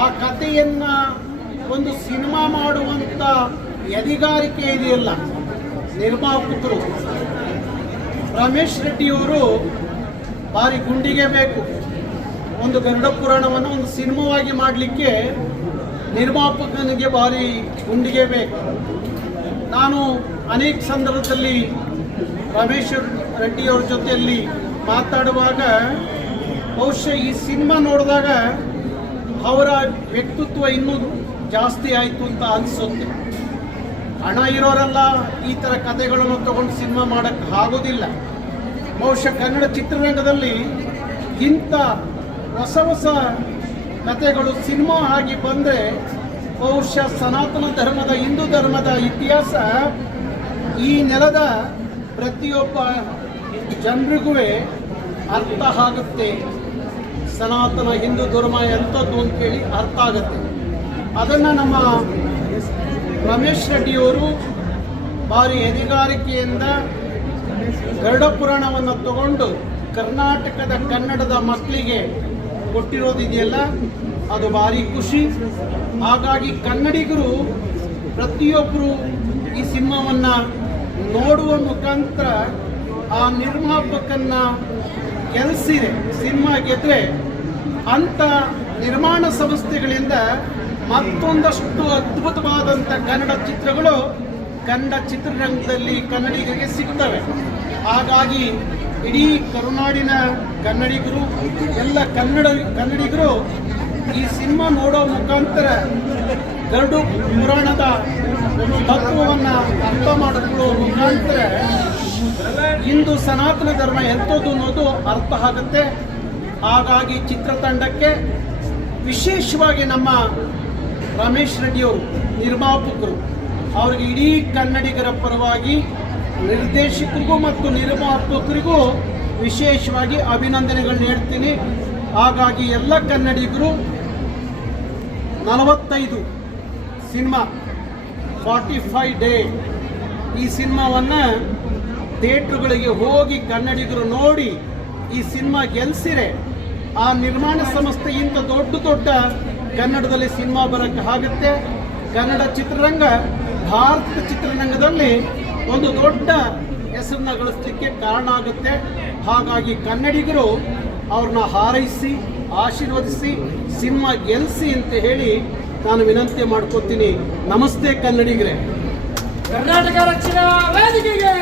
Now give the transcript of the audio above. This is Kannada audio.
ಆ ಕಥೆಯನ್ನ ಒಂದು ಸಿನಿಮಾ ಮಾಡುವಂತ ಎದಿಗಾರಿಕೆ ಇದೆಯಲ್ಲ ನಿರ್ಮಾಪಕರು ರಮೇಶ್ ರೆಡ್ಡಿಯವರು ಭಾರಿ ಗುಂಡಿಗೆ ಬೇಕು. ಒಂದು ಗರುಡ ಪುರಾಣವನ್ನು ಒಂದು ಸಿನಿಮಾವಾಗಿ ಮಾಡಲಿಕ್ಕೆ ನಿರ್ಮಾಪಕನಿಗೆ ಭಾರಿ ಗುಂಡಿಗೆ ಬೇಕು. ನಾನು ಅನೇಕ ಸಂದರ್ಭದಲ್ಲಿ ರಮೇಶ್ ರೆಡ್ಡಿಯವರ ಜೊತೆಯಲ್ಲಿ ಮಾತಾಡುವಾಗ ಬಹುಶಃ ಈ ಸಿನಿಮಾ ನೋಡಿದಾಗ ಅವರ ವ್ಯಕ್ತಿತ್ವ ಇನ್ನೂ ಜಾಸ್ತಿ ಆಯಿತು ಅಂತ ಅನಿಸುತ್ತೆ. ಹಣ ಇರೋರೆಲ್ಲ ಈ ಥರ ಕಥೆಗಳನ್ನು ತಗೊಂಡು ಸಿನಿಮಾ ಮಾಡೋಕ್ಕೆ ಆಗೋದಿಲ್ಲ. ಬಹುಶಃ ಕನ್ನಡ ಚಿತ್ರರಂಗದಲ್ಲಿ ಇಂಥ ಹೊಸ ಹೊಸ ಕಥೆಗಳು ಸಿನಿಮಾ ಆಗಿ ಬಂದರೆ ಬಹುಶಃ ಸನಾತನ ಧರ್ಮದ ಹಿಂದೂ ಧರ್ಮದ ಇತಿಹಾಸ ಈ ನೆಲದ ಪ್ರತಿಯೊಬ್ಬ ಜನರಿಗೂ ಅರ್ಥ ಆಗುತ್ತೆ. ಸನಾತನ ಹಿಂದೂ ಧರ್ಮ ಎಂಥದ್ದು ಅಂತೇಳಿ ಅರ್ಥ ಆಗುತ್ತೆ. ಅದನ್ನು ನಮ್ಮ ರಮೇಶ್ ರೆಡ್ಡಿಯವರು ಭಾರಿ ಎದಿಗಾರಿಕೆಯಿಂದ ಗರುಡ ಪುರಾಣವನ್ನು ತಗೊಂಡು ಕರ್ನಾಟಕದ ಕನ್ನಡದ ಮಕ್ಕಳಿಗೆ ಕೊಟ್ಟಿರೋದಿದೆಯಲ್ಲ, ಅದು ಭಾರಿ ಖುಷಿ. ಹಾಗಾಗಿ ಕನ್ನಡಿಗರು ಪ್ರತಿಯೊಬ್ಬರು ಈ ಸಿನಿಮಾವನ್ನು ನೋಡುವ ಮುಖಾಂತರ ಆ ನಿರ್ಮಾಪಕನ್ನ ಗೆಲ್ಲಿಸಿರೆ, ಸಿನಿಮಾ ಗೆದ್ರೆ ಅಂಥ ನಿರ್ಮಾಣ ಸಂಸ್ಥೆಗಳಿಂದ ಮತ್ತೊಂದಷ್ಟು ಅದ್ಭುತವಾದಂಥ ಕನ್ನಡ ಚಿತ್ರಗಳು ಕನ್ನಡ ಚಿತ್ರರಂಗದಲ್ಲಿ ಕನ್ನಡಿಗರಿಗೆ ಸಿಗ್ತವೆ. ಹಾಗಾಗಿ ಇಡೀ ಕರುನಾಡಿನ ಕನ್ನಡಿಗರು ಎಲ್ಲ ಕನ್ನಡಿಗರು ಈ ಸಿನಿಮಾ ನೋಡೋ ಮುಖಾಂತರ ಗರುಡ ಪುರಾಣದ ತತ್ವವನ್ನು ಅರ್ಥ ಮಾಡಿಕೊಳ್ಳುವ ಮುಖಾಂತರ ಹಿಂದೂ ಸನಾತನ ಧರ್ಮ ಎಂಥದ್ದು ಅನ್ನೋದು ಅರ್ಥ ಆಗುತ್ತೆ. ಹಾಗಾಗಿ ಚಿತ್ರತಂಡಕ್ಕೆ ವಿಶೇಷವಾಗಿ ನಮ್ಮ ರಮೇಶ್ ರೆಡ್ಡಿಯವರು ನಿರ್ಮಾಪಕರು ಅವರಿಗೆ ಇಡೀ ಕನ್ನಡಿಗರ ಪರವಾಗಿ ನಿರ್ದೇಶಕರಿಗೂ ಮತ್ತು ನಿರ್ಮಾಪಕರಿಗೂ ವಿಶೇಷವಾಗಿ ಅಭಿನಂದನೆಗಳನ್ನ ಹೇಳ್ತೀನಿ. ಹಾಗಾಗಿ ಎಲ್ಲ ಕನ್ನಡಿಗರು 45 ಸಿನಿಮಾ 45 ಡೇ ಈ ಸಿನಿಮಾವನ್ನು ಥಿಯೇಟ್ರುಗಳಿಗೆ ಹೋಗಿ ಕನ್ನಡಿಗರು ನೋಡಿ ಈ ಸಿನಿಮಾ ಗೆಲ್ಲಿಸಿರೆ ಆ ನಿರ್ಮಾಣ ಸಂಸ್ಥೆ ಇಂಥ ದೊಡ್ಡ ಕನ್ನಡದಲ್ಲಿ ಸಿನಿಮಾ ಬರೋಕ್ಕೆ ಆಗುತ್ತೆ. ಕನ್ನಡ ಚಿತ್ರರಂಗ ಭಾರತದ ಚಿತ್ರರಂಗದಲ್ಲಿ ಒಂದು ದೊಡ್ಡ ಹೆಸರನ್ನ ಗಳಿಸಲಿಕ್ಕೆ ಕಾರಣ ಆಗುತ್ತೆ. ಹಾಗಾಗಿ ಕನ್ನಡಿಗರು ಅವ್ರನ್ನ ಹಾರೈಸಿ ಆಶೀರ್ವದಿಸಿ ಸಿನಿಮಾ ಗೆಲ್ಲಿಸಿ ಅಂತ ಹೇಳಿ ನಾನು ವಿನಂತಿ ಮಾಡ್ಕೊತೀನಿ. ನಮಸ್ತೆ ಕನ್ನಡಿಗರೇ. ಕರ್ನಾಟಕ ರಕ್ಷಣಾ ವೇದಿಕೆಗೆ